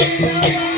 Thank you.